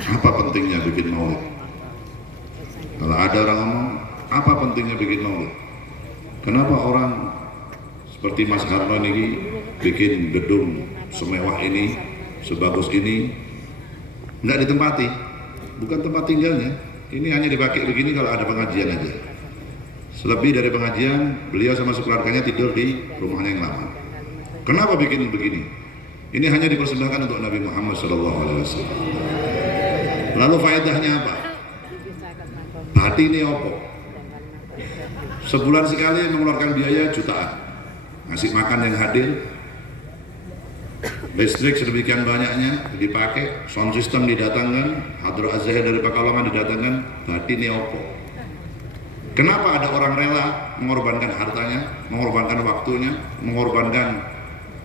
Apa pentingnya bikin maulid? Kalau ada orang ngomong, apa pentingnya bikin maulid? Kenapa orang seperti Mas Harno ini bikin gedung semewah ini, sebagus ini, nggak ditempati? Bukan tempat tinggalnya, ini hanya dipakai begini kalau ada pengajian aja. Selebih dari pengajian, beliau sama sekeluarganya tidur di rumahnya yang lama. Kenapa bikin begini? Ini hanya dipersembahkan untuk Nabi Muhammad SAW. Lalu faedahnya apa? Hati ini opo. Sebulan sekali mengeluarkan biaya jutaan. Ngasih makan yang hadir, listrik sedemikian banyaknya dipakai, sound system didatangkan, Hadroh Az-Zahir dari Pekalongan didatangkan, hati ini opo. Kenapa ada orang rela mengorbankan hartanya, mengorbankan waktunya, mengorbankan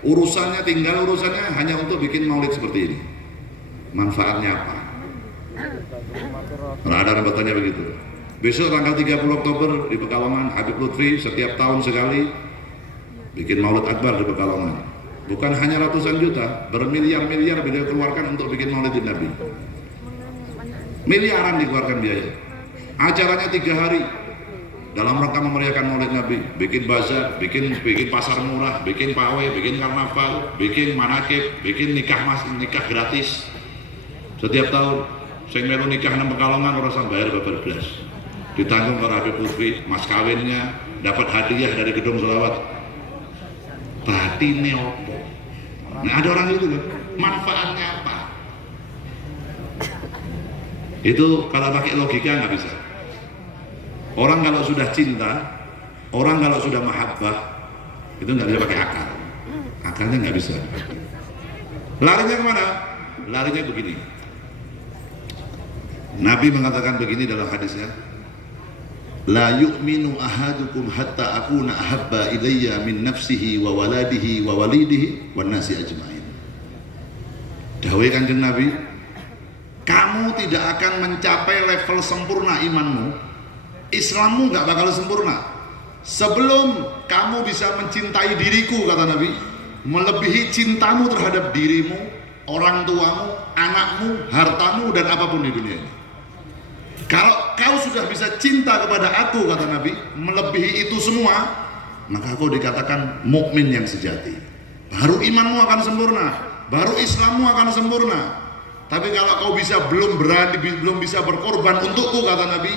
urusannya, tinggal urusannya hanya untuk bikin maulid seperti ini? Manfaatnya apa? Nah, ada yang bertanya begitu. Besok tanggal 30 Oktober di Pekalongan, Habib Lutfi setiap tahun sekali bikin maulid akbar di Pekalongan. Bukan hanya ratusan juta, bermiliar-miliar beliau keluarkan untuk bikin maulidin Nabi. Miliaran dikeluarkan biaya. Acaranya 3 hari. Dalam rangka memeriahkan maulid Nabi, bikin bazar, bikin pasar murah, bikin pawai, bikin karnaval, bikin manakib, bikin nikah gratis. Setiap tahun, sing melu nikah nang Pekalongan ora usah bayar babar blas. Ditanggung karo Habib Lutfi, mas kawinnya, dapat hadiah dari gedung selawat. Batine opo? Nah, ada orang itu loh, manfaatnya apa? Itu kalau pakai logika nggak bisa. Orang kalau sudah cinta, orang kalau sudah mahabbah, itu nggak bisa pakai akal. Akalnya nggak bisa. Larinya kemana? Larinya begini. Nabi mengatakan begini dalam hadisnya, la yu'minu ahadukum hatta akuna ahabba ilayya min nafsihi wa waladihi wa walidihi wan nasi ajmain. Dawai Kanjeng Nabi, kamu tidak akan mencapai level sempurna imanmu, Islammu nggak bakal sempurna sebelum kamu bisa mencintai diriku, kata Nabi, melebihi cintamu terhadap dirimu, orang tuamu, anakmu, hartamu, dan apapun di dunia ini. Kalau kau sudah bisa cinta kepada aku, kata Nabi, melebihi itu semua, maka kau dikatakan mukmin yang sejati. Baru imanmu akan sempurna, baru Islammu akan sempurna. Tapi kalau kau belum bisa berkorban untukku, kata Nabi,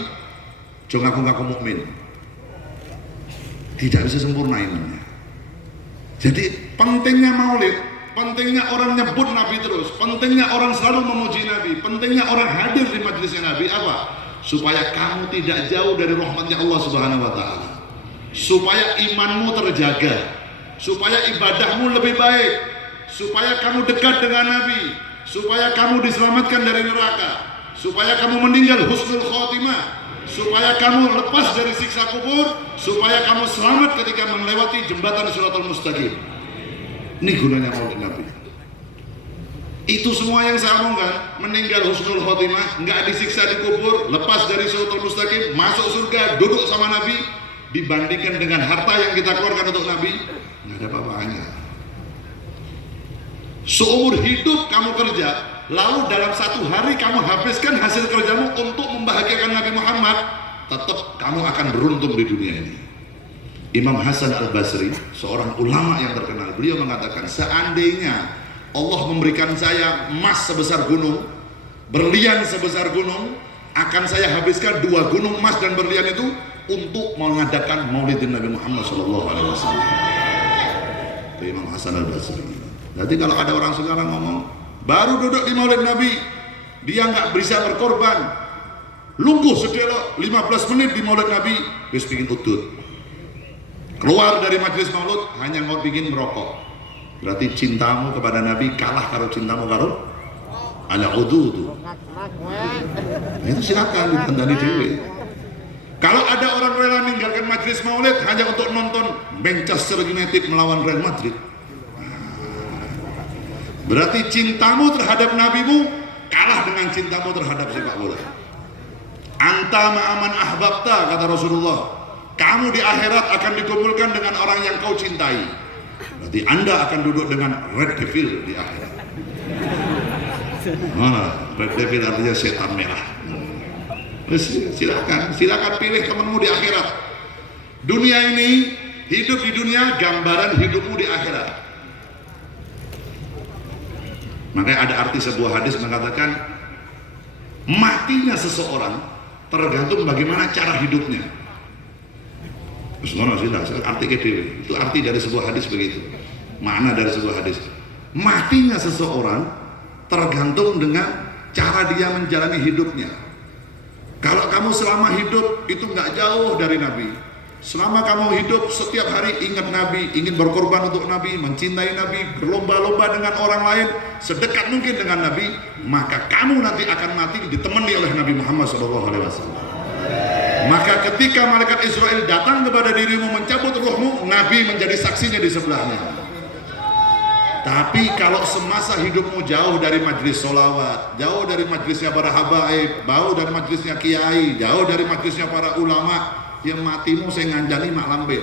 jong aku ngaku mukmin, tidak bisa sempurna imannya. Jadi pentingnya maulid, pentingnya orang nyebut Nabi terus, pentingnya orang selalu memuji Nabi, pentingnya orang hadir di majelisnya Nabi apa? Supaya kamu tidak jauh dari rahmatnya Allah Subhanahu wa Ta'ala, supaya imanmu terjaga, supaya ibadahmu lebih baik, supaya kamu dekat dengan Nabi, supaya kamu diselamatkan dari neraka, supaya kamu meninggal husnul khotimah, supaya kamu lepas dari siksa kubur, supaya kamu selamat ketika melewati jembatan Shiratal Mustaqim. Ini gunanya maulid Nabi. Itu semua yang saya omongkan, meninggal husnul khotimah, nggak disiksa di kubur, lepas dari Shiratal Mustaqim, masuk surga, duduk sama Nabi, dibandingkan dengan harta yang kita keluarkan untuk Nabi, nggak ada apa-apanya. Seumur hidup kamu kerja, lalu dalam 1 hari kamu habiskan hasil kerjamu untuk membahagiakan Nabi Muhammad, tetap kamu akan beruntung di dunia ini. Imam Hasan Al-Basri, seorang ulama yang terkenal, beliau mengatakan, seandainya Allah memberikan saya emas sebesar gunung, berlian sebesar gunung, akan saya habiskan 2 gunung emas dan berlian itu untuk mengadakan maulidin Nabi Muhammad SAW. Itu Imam Hasan Al-Basri. Jadi kalau ada orang sekarang ngomong, baru duduk di maulid Nabi, dia nggak bisa berkorban, lumpuh sedelok 15 menit di maulid Nabi, wis bikin udut, keluar dari majelis maulid hanya mau bikin merokok. Berarti cintamu kepada Nabi kalah karo cintamu karo ala udud. Nah, itu silakan ditandani dewe. Kalau ada orang rela meninggalkan majelis maulid hanya untuk nonton Manchester United melawan Real Madrid, berarti cintamu terhadap nabimu kalah dengan cintamu terhadap sepak bola. Anta ma'aman ahbabta, kata Rasulullah, kamu di akhirat akan dikumpulkan dengan orang yang kau cintai. Berarti Anda akan duduk dengan Red Devil di akhirat. Red devil artinya setan merah. Silakan pilih temanmu di akhirat. Dunia ini, hidup di dunia gambaran hidupmu di akhirat. Makanya ada arti sebuah hadis mengatakan matinya seseorang tergantung bagaimana cara hidupnya. Itu arti dari sebuah hadis begitu. Makna dari sebuah hadis. Matinya seseorang tergantung dengan cara dia menjalani hidupnya. Kalau kamu selama hidup itu nggak jauh dari Nabi, selama kamu hidup setiap hari ingat Nabi, ingin berkorban untuk Nabi, mencintai Nabi, berlomba-lomba dengan orang lain, sedekat mungkin dengan Nabi, maka kamu nanti akan mati ditemani oleh Nabi Muhammad SAW. Maka ketika malaikat Israel datang kepada dirimu mencabut ruhmu, Nabi menjadi saksinya di sebelahnya. Tapi kalau semasa hidupmu jauh dari majlis sholawat, jauh dari majlisnya para habaib, jauh dari majlisnya kiai, jauh dari majlisnya para ulama, yang matimu saya nganjani mak lampir.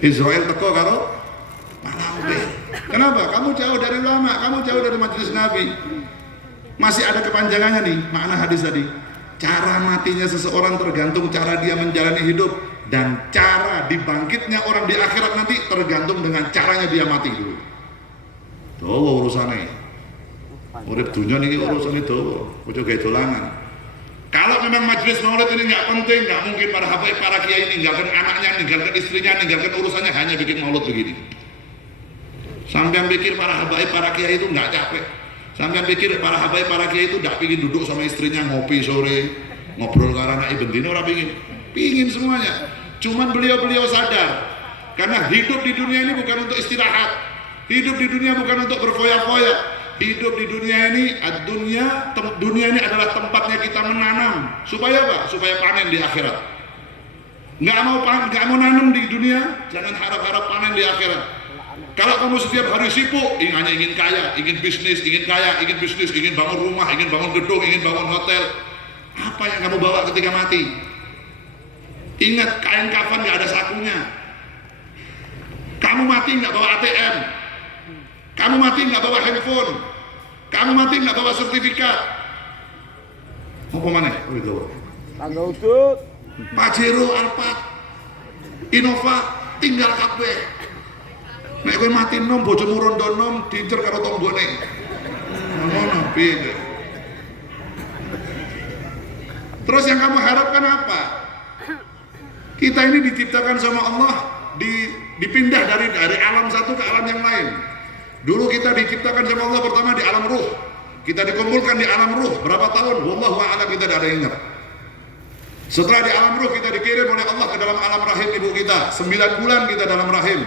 Israel teko karo mak lampir. Kenapa? Kamu jauh dari ulama, kamu jauh dari majlis Nabi. Masih ada kepanjangannya nih makna hadis tadi. Cara matinya seseorang tergantung cara dia menjalani hidup, dan cara dibangkitnya orang di akhirat nanti tergantung dengan caranya dia mati dulu. Tuh urusannya. Urip dunia ini urusannya tuh, ojo gawe dolanan. Kalau memang majelis maulid ini nggak penting, nggak mungkin para habaib, para kiai ini ninggalkan anaknya, ninggalkan istrinya, ninggalkan urusannya hanya bikin maulid begini. Sampai pikir para habaib, para kiai itu nggak capek. Sampai pikir para habaib, para kiai itu nggak pingin duduk sama istrinya ngopi sore, ngobrol karena anak bendino orang pingin semuanya. Cuman beliau beliau sadar, karena hidup di dunia ini bukan untuk istirahat, hidup di dunia bukan untuk berfoya-foya, hidup di dunia ini, dunia ini adalah tempatnya kita menanam. Supaya apa? Supaya panen di akhirat. Nggak mau nanam di dunia, jangan harap-harap panen di akhirat. Kalau kamu setiap hari sibuk, hanya ingin kaya, ingin bisnis, ingin kaya, ingin bisnis, ingin bangun rumah, ingin bangun gedung, ingin bangun hotel, apa yang kamu bawa ketika mati? Ingat, kain kafan nggak ada sakunya. Kamu mati nggak bawa ATM, kamu mati nggak bawa handphone, kamu mati nggak bawa sertifikat. Apa mana? Oh itu. Pajero, Alphard, Innova, tinggal kabeh. Nek kowe mati nom, bojomu rondo nom, diincer karo tonggone. Ngono piye? Terus yang kamu harapkan apa? Kita ini diciptakan sama Allah, dipindah dari alam satu ke alam yang lain. Dulu kita diciptakan sama Allah pertama di alam ruh. Kita dikumpulkan di alam ruh berapa tahun? Wallahu a'lam, kita tidak ada yang ingat. Setelah di alam ruh kita dikirim oleh Allah ke dalam alam rahim ibu kita. 9 bulan kita dalam rahim.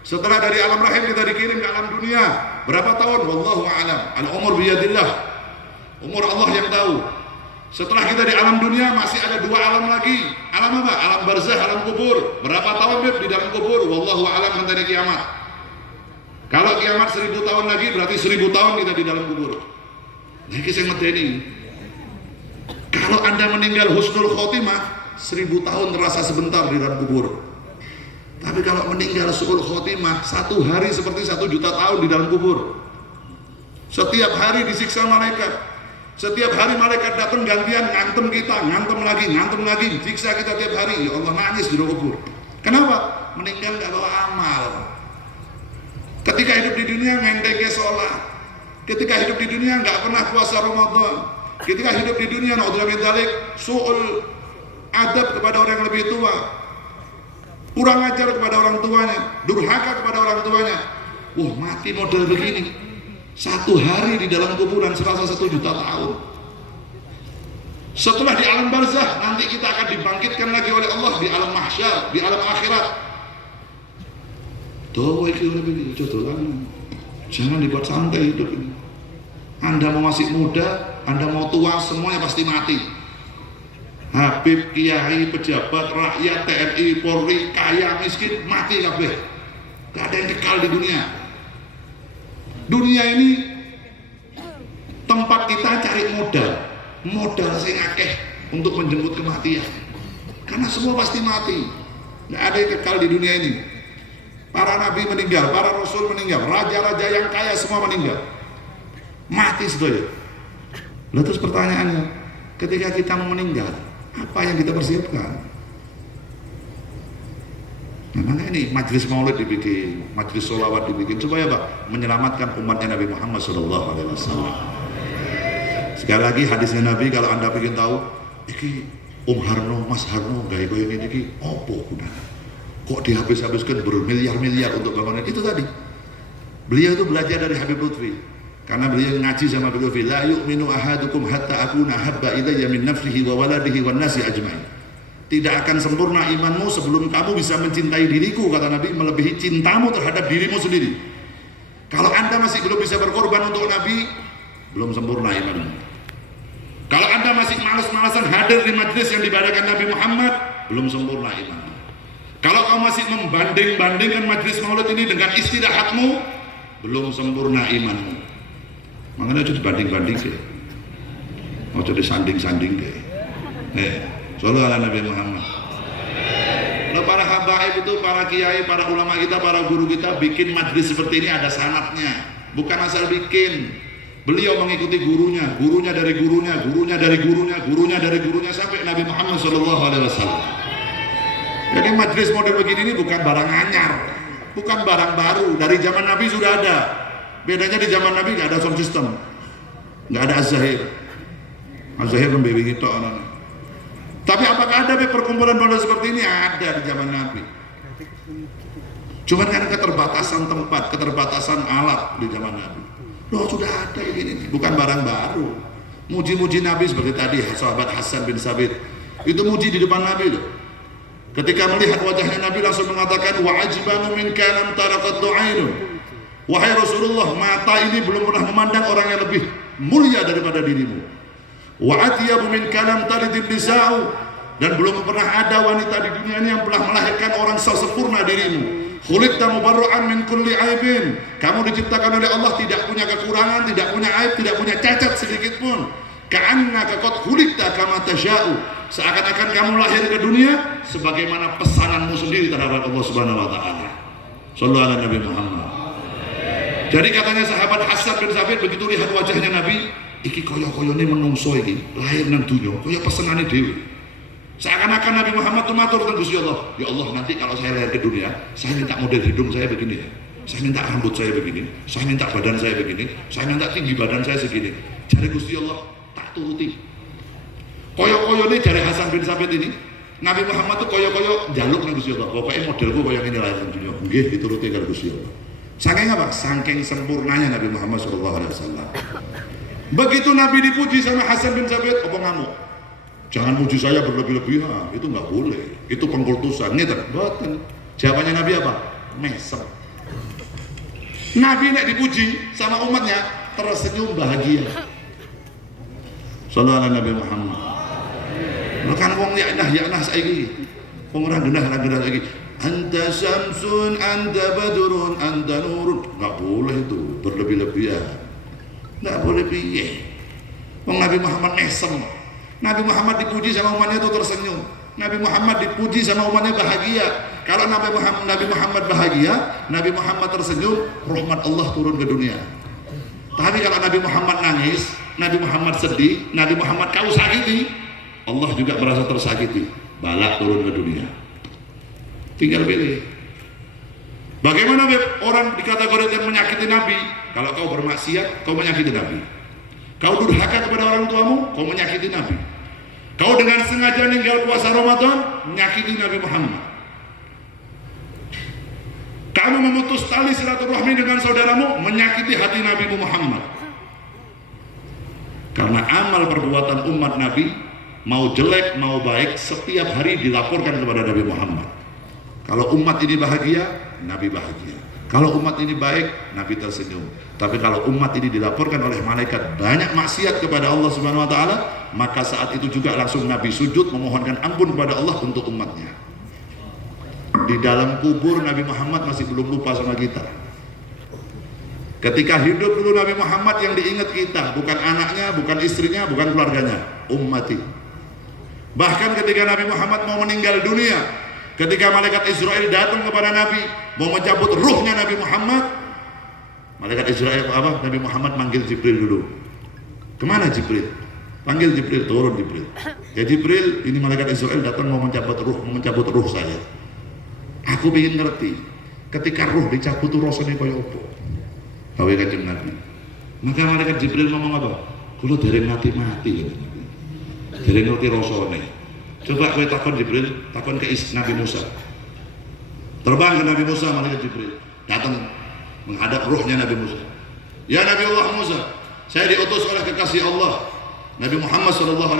Setelah dari alam rahim kita dikirim ke alam dunia. Berapa tahun? Wallahu a'lam. Al-umur biyadillah. Umur Allah yang tahu. Setelah kita di alam dunia masih ada 2 alam lagi. Alam apa? Alam barzah, alam kubur. Berapa tahun di dalam kubur? Wallahu a'lam sampai kiamat. Kalau kiamat 1000 tahun lagi berarti 1000 tahun kita di dalam kubur. Nah ini saya ngerti. Kalau Anda meninggal husnul khotimah, 1000 tahun terasa sebentar di dalam kubur. Tapi kalau meninggal su'ul khotimah, 1 hari seperti 1 juta tahun di dalam kubur. Setiap hari disiksa malaikat. Setiap hari malaikat datang gantian ngantem kita, ngantem lagi, siksa kita tiap hari. Ya Allah, nangis di kubur. Kenapa? Meninggal gak bawa amal. Ketika hidup di dunia ngentengnya sholat. Ketika hidup di dunia gak pernah puasa Ramadan. Ketika hidup di dunia naudzubillah min dzalik, su'ul adab kepada orang yang lebih tua, kurang ajar kepada orang tuanya, durhaka kepada orang tuanya. Wah, mati model begini. 1 hari di dalam kuburan serasa 1 juta tahun. Setelah di alam barzah, nanti kita akan dibangkitkan lagi oleh Allah di alam mahsyar, di alam akhirat. Tuh, jangan dibuat santai hidup ini. Anda mau masih muda, Anda mau tua, semuanya pasti mati. Habib, kiai, pejabat, rakyat, TNI, Polri, kaya, miskin, mati kabeh. Gak ada yang kekal di dunia. Dunia ini tempat kita cari modal sing akeh untuk menjemput kematian. Karena semua pasti mati. Gak ada yang kekal di dunia ini. Para nabi meninggal, para rasul meninggal, raja-raja yang kaya semua meninggal. mati sedaya. Lalu terus pertanyaannya, ketika kita mau meninggal, apa yang kita persiapkan? Nah, makanya ini majlis maulid dibikin, majlis sholawat dibikin supaya apa? Menyelamatkan umatnya Nabi Muhammad SAW. Sekali lagi hadisnya Nabi, kalau anda ingin tahu, iki Harno, Mas Harno, gaya ini iki opo gunanya? Kok dihabis-habiskan bermiliar-miliar untuk bangunan itu tadi? Beliau itu belajar dari Habib Lutfi, karena beliau ngaji sama Habib Lutfi. La yu'minu ahadukum hatta akuna habba ilayya min nafsihi wa waladihi wan nasi ajma'in. Tidak akan sempurna imanmu sebelum kamu bisa mencintai diriku, kata Nabi, melebihi cintamu terhadap dirimu sendiri. Kalau anda masih belum bisa berkorban untuk Nabi, belum sempurna imanmu. Kalau anda masih malas-malasan hadir di majlis yang dibacakan Nabi Muhammad, belum sempurna imanmu. Kalau kamu masih membanding-bandingkan majlis maulid ini dengan istirahatmu, belum sempurna imanmu. Makanya itu dibanding-banding ya. Mau jadi sanding-sanding deh. Sallallahu ala Nabi Muhammad. Nah, para habaib itu, para kiai, para ulama kita, para guru kita bikin majlis seperti ini ada sanatnya, bukan asal bikin. Beliau mengikuti gurunya, gurunya dari gurunya, gurunya dari gurunya, gurunya dari gurunya sampai Nabi Muhammad SAW. Jadi majlis model begini ini bukan barang anyar, bukan barang baru. Dari zaman Nabi sudah ada. Bedanya di zaman Nabi nggak ada sound system, nggak ada az-zahir. Az-zahir membimbing kita orang. Tapi apakah ada perkumpulan model seperti ini? Ada di zaman Nabi. Cuman kan keterbatasan tempat, keterbatasan alat di zaman Nabi. Loh, sudah ada begini, bukan barang baru. Muji-muji Nabi seperti tadi sahabat Hasan bin Sabit itu muji di depan Nabi loh. Ketika melihat wajahnya Nabi langsung mengatakan wa ajbanu min kalam taraqat ainun. Wahai Rasulullah, mata ini belum pernah memandang orang yang lebih mulia daripada dirimu. Wa atyabu min kalam talidin nisa'u, dan belum pernah ada wanita di dunia ini yang telah melahirkan orang sesempurna dirimu. Khuliqta mubarra'an min kulli aibin, kamu diciptakan oleh Allah tidak punya kekurangan, tidak punya aib, tidak punya cacat sedikit pun. Ka'annaka qad khuliqta kama tasha'u, seakan-akan kamu lahir ke dunia sebagaimana pesananmu sendiri terhadap Allah Subhanahu wa taala. Sallallahu alaihi Nabi Muhammad. Jadi katanya sahabat Hasan bin Sabit begitu lihat wajahnya Nabi, iki koyo-koyone menungso iki lahir nang dunya kaya pesenane dhewe. Seakan-akan Nabi Muhammad itu matur teng Gusti Allah, ya Allah, nanti kalau saya lahir ke dunia, saya minta model hidung saya begini ya. Saya minta rambut saya begini, saya minta badan saya begini, saya minta tinggi badan saya segini. Jare Gusti Allah, tak turuti. Koyo-koyone jare Hasan bin Sabit ini, Nabi Muhammad itu koyo-koyo njaluk nang Gusti Allah. Pokoknya modelku koyo ngene lahir nang dunya. Nggih, dituruti karo Gusti Allah. Saking apa? Saking sempurnanya Nabi Muhammad SAW. Begitu Nabi dipuji sama Hasan bin Sabit, apa ngamuk? Jangan muji saya berlebih-lebihan, itu nggak boleh. Itu pengkultusan. Ini terbuatan. Jawabannya Nabi apa? Mesem. Nabi nek dipuji sama umatnya tersenyum bahagia. Sallallahu alaihi Nabi Muhammad. Kan wong yaknah saiki. Wong ora genah lagi. Anta syamsun, anta badrun, anta nurun. Nggak boleh itu berlebih-lebihan. Nggak boleh piye. Wong Nabi Muhammad mesem. Nabi Muhammad dipuji sama umatnya itu tersenyum. Nabi Muhammad dipuji sama umatnya bahagia. Kalau Nabi Muhammad bahagia, Nabi Muhammad tersenyum, rahmat Allah turun ke dunia. Tapi kalau Nabi Muhammad nangis, Nabi Muhammad sedih, Nabi Muhammad kau sakiti, Allah juga merasa tersakiti, balak turun ke dunia. Tinggal pilih. Bagaimana orang dikategorikan yang menyakiti Nabi? Kalau kau bermaksiat, kau menyakiti Nabi. Kau durhaka kepada orang tuamu, kau menyakiti Nabi. Kau dengan sengaja ninggal puasa Ramadan, menyakiti Nabi Muhammad. Kamu memutus tali silaturahmi dengan saudaramu, menyakiti hati Nabi Muhammad. Karena amal perbuatan umat Nabi, mau jelek mau baik, setiap hari dilaporkan kepada Nabi Muhammad. Kalau umat ini bahagia, Nabi bahagia. Kalau umat ini baik, Nabi tersenyum. Tapi kalau umat ini dilaporkan oleh malaikat banyak maksiat kepada Allah Subhanahu wa taala, maka saat itu juga langsung Nabi sujud memohonkan ampun kepada Allah untuk umatnya. Di dalam kubur Nabi Muhammad masih belum lupa sama kita. Ketika hidup dulu Nabi Muhammad yang diingat kita, bukan anaknya, bukan istrinya, bukan keluarganya, ummati. Bahkan ketika Nabi Muhammad mau meninggal dunia, ketika malaikat Israel datang kepada Nabi mau mencabut ruhnya Nabi Muhammad, malaikat Israel apa? Nabi Muhammad manggil Jibril dulu. Kemana Jibril? Panggil Jibril, turun Jibril. Ya Jibril, ini malaikat Israel datang mau mencabut ruh saya. Aku ingin ngerti, ketika ruh dicabut itu rasanya kaya apa? Gawe Kanjeng Nabi. Maka malaikat Jibril ngomong apa? Kulo dereng mati-mati ya. Dereng ngerti rasane. Coba kowe takon Jibril, takon ke Nabi Musa. Terbang ke Nabi Musa, malaikat Jibril datang menghadap ruhnya Nabi Musa. Ya Nabi Allah Musa, saya diutus oleh kekasih Allah Nabi Muhammad SAW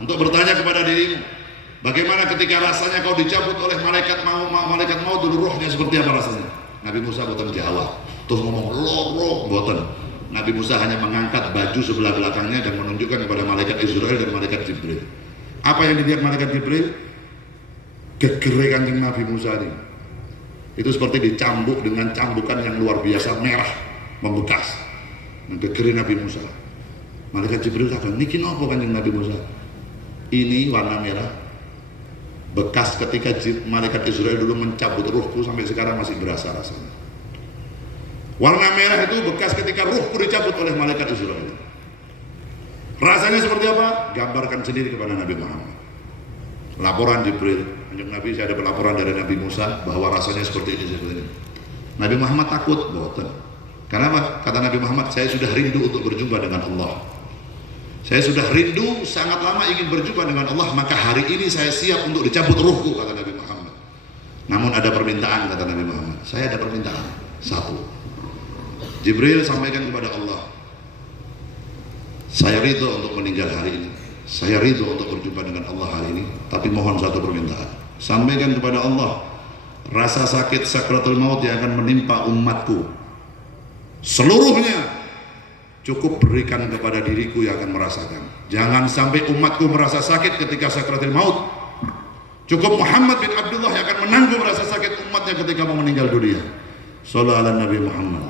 untuk bertanya kepada dirimu, bagaimana ketika rasanya kau dicabut oleh malaikat maut dulu, ruhnya seperti apa rasanya? Nabi Musa boten jawab, terus ngomong loro boten. Nabi Musa hanya mengangkat baju sebelah belakangnya dan menunjukkan kepada malaikat Israel dan malaikat Jibril. Apa yang dilihat malaikat Jibril? Gegere Kanjeng Nabi Musa ini. Itu seperti dicambuk dengan cambukan yang luar biasa, merah, membekas. Gegere Nabi Musa. Malaikat Jibril kata, niki napa Kanjeng Nabi Musa? Ini warna merah, bekas ketika malaikat Israel dulu mencabut ruhku, sampai sekarang masih berasa rasanya. Warna merah itu bekas ketika ruhku dicabut oleh malaikat Israel. Rasanya seperti apa? Gambarkan sendiri kepada Nabi Muhammad. Laporan Jibril, Kanjeng Nabi, saya ada laporan dari Nabi Musa bahwa rasanya seperti ini, seperti ini. Nabi Muhammad takut, boten. Kenapa? Kata Nabi Muhammad, saya sudah rindu untuk berjumpa dengan Allah. Saya sudah rindu, sangat lama ingin berjumpa dengan Allah, maka hari ini saya siap untuk dicabut ruhku, kata Nabi Muhammad. Namun ada permintaan, kata Nabi Muhammad. Saya ada permintaan, satu. Jibril sampaikan kepada Allah, saya ridho untuk meninggal hari ini, saya ridho untuk berjumpa dengan Allah hari ini, tapi mohon satu permintaan. Sampaikan kepada Allah, rasa sakit sakratul maut yang akan menimpa umatku seluruhnya cukup berikan kepada diriku yang akan merasakan. Jangan sampai umatku merasa sakit ketika sakratul maut. Cukup Muhammad bin Abdullah yang akan menanggung rasa sakit umatnya ketika mau meninggal dunia. Shallallahu ala Nabi Muhammad.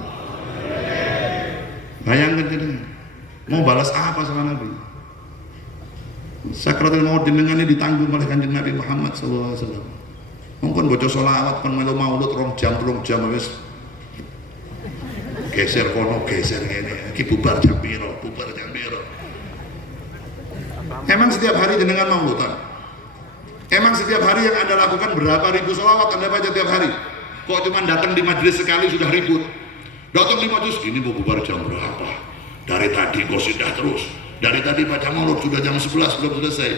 Bayangkan ini, mau balas apa sama Nabi? Sakratul maut jenengan ini ditanggung oleh Kanjeng Nabi Muhammad sallallahu alaihi wasallam. Mungkin bocah sholawat kon melu maulud rong jam wis geser kono geser ngene iki bubar jam piro. Emang setiap hari jenengan mauludan? Emang setiap hari yang Anda lakukan berapa ribu sholawat Anda baca tiap hari? Kok cuma datang di majelis sekali sudah ribut? Datang di majelis ini mau bubar jam berapa? Dari tadi kok sudah terus. Dari tadi baca maulud sudah jam 11 belum selesai.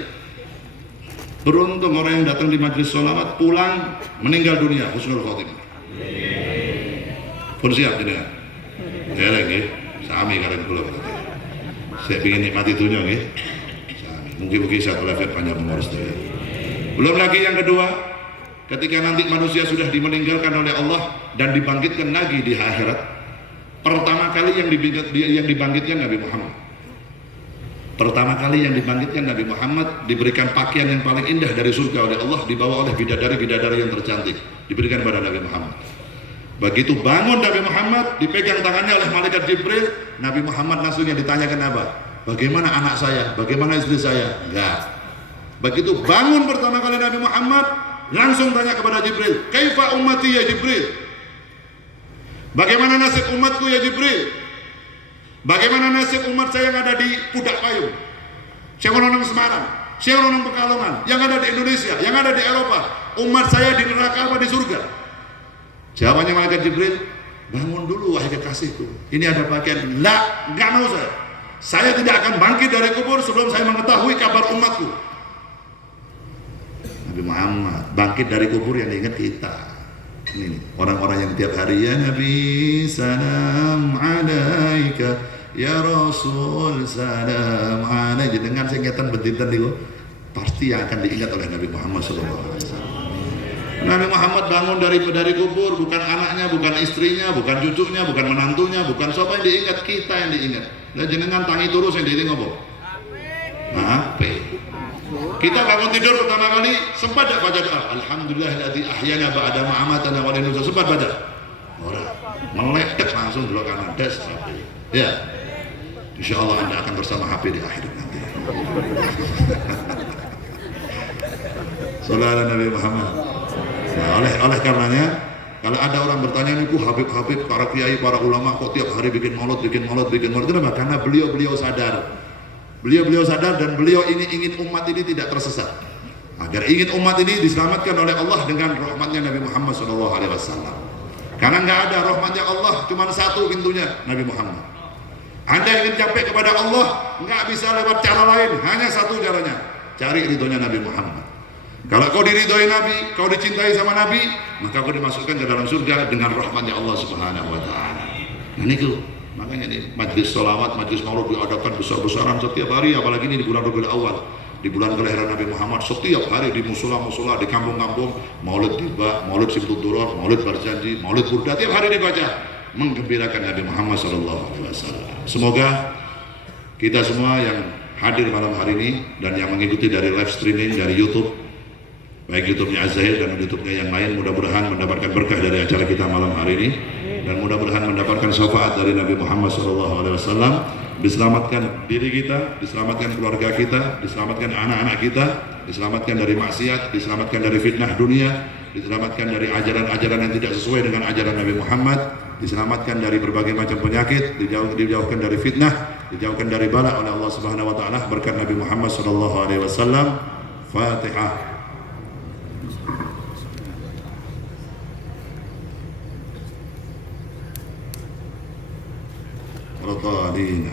Beruntung orang yang datang di majelis sholawat pulang meninggal dunia husnul khotimah. Pun siap jenengan. Eleng nggih, sami karen kula. Saya ingin nikmati dunia nggih. Sami. Mungkin satu level panjang umur sedaya. Belum lagi yang kedua, ketika nanti manusia sudah dimeninggalkan oleh Allah dan dibangkitkan lagi di akhirat, pertama kali yang dibangkitkan Nabi Muhammad. Pertama kali yang dibangkitkan Nabi Muhammad, diberikan pakaian yang paling indah dari surga oleh Allah, dibawa oleh bidadari-bidadari yang tercantik, diberikan pada Nabi Muhammad. Begitu bangun Nabi Muhammad, dipegang tangannya oleh malaikat Jibril, Nabi Muhammad langsung yang ditanyakan apa? Bagaimana anak saya? Bagaimana istri saya? Enggak. Begitu bangun pertama kali Nabi Muhammad, langsung tanya kepada Jibril, kaifa ummati ya Jibril? Bagaimana nasib umatku ya Jibril? Bagaimana nasib umat saya yang ada di Pudak Payung, yang orang Semarang, yang orang Pekalongan, yang ada di Indonesia, yang ada di Eropa? Umat saya di neraka apa di surga? Jawabannya malaikat Jibril, bangun dulu wahai kekasihku, ini ada pakaian. Enggak mau saya. Saya tidak akan bangkit dari kubur sebelum saya mengetahui kabar umatku. Nabi Muhammad bangkit dari kubur yang diingat kita. Ini orang-orang yang tiap hari ya Nabi salam alaika, ya Rasul salam alaika, dengan singkatan bentitan itu pasti yang akan diingat oleh Nabi Muhammad SAW. Nabi Muhammad bangun dari kubur, bukan anaknya, bukan istrinya, bukan cucunya, bukan menantunya, bukan siapa yang diingat, kita yang diingat. Lah jenengan tangi terus yang diingat apa? Ape. Kita bangun tidur pertama kali sempat tidak baca doa? Alhamdulillahilladzi ahyana ba'da ma amatana wa la sempat baca? Ora. Meledak langsung belok kanan des. Ya. Insyaallah Anda akan bersama HP di akhirat nanti. Sallallahu Nabi Muhammad. Nah, oleh karenanya Kalau ada orang bertanya nih, Habib, para kiai, para ulama kok tiap hari bikin maulid. Kenapa? Karena beliau sadar. Beliau sadar dan beliau ini ingin umat ini tidak tersesat. Agar ingin umat ini diselamatkan oleh Allah dengan rahmatnya Nabi Muhammad SAW. Karena nggak ada rahmatnya Allah, cuma satu pintunya, Nabi Muhammad. Anda ingin sampai kepada Allah, nggak bisa lewat cara lain, hanya satu caranya, cari ridhonya Nabi Muhammad. Kalau kau diridhoi Nabi, kau dicintai sama Nabi, maka kau dimasukkan ke dalam surga dengan rahmatnya Allah Subhanahu wa Ta'ala. Nah itu makanya ini majlis sholawat, majlis maulid diadakan besar-besaran setiap hari, apalagi ini di bulan Rabiul Awal, di bulan kelahiran Nabi Muhammad. Setiap hari di musola-musola, di kampung-kampung, maulid tiba, maulid Simtud Duror, maulid berjanji, maulid burda, tiap hari dibaca, menggembirakan Nabi Muhammad SAW. Semoga kita semua yang hadir malam hari ini dan yang mengikuti dari live streaming dari YouTube, baik YouTube-nya Az-Zahir dan YouTube-nya yang lain, mudah-mudahan mendapatkan berkah dari acara kita malam hari ini, dan mudah-mudahan mendapatkan syafaat dari Nabi Muhammad SAW. Diselamatkan diri kita, diselamatkan keluarga kita, diselamatkan anak-anak kita, diselamatkan dari maksiat, diselamatkan dari fitnah dunia, diselamatkan dari ajaran-ajaran yang tidak sesuai dengan ajaran Nabi Muhammad, diselamatkan dari berbagai macam penyakit, dijauhkan dari fitnah, dijauhkan dari bala oleh Allah Subhanahu wa Ta'ala berkat Nabi Muhammad SAW. Fatihah. Radhalin.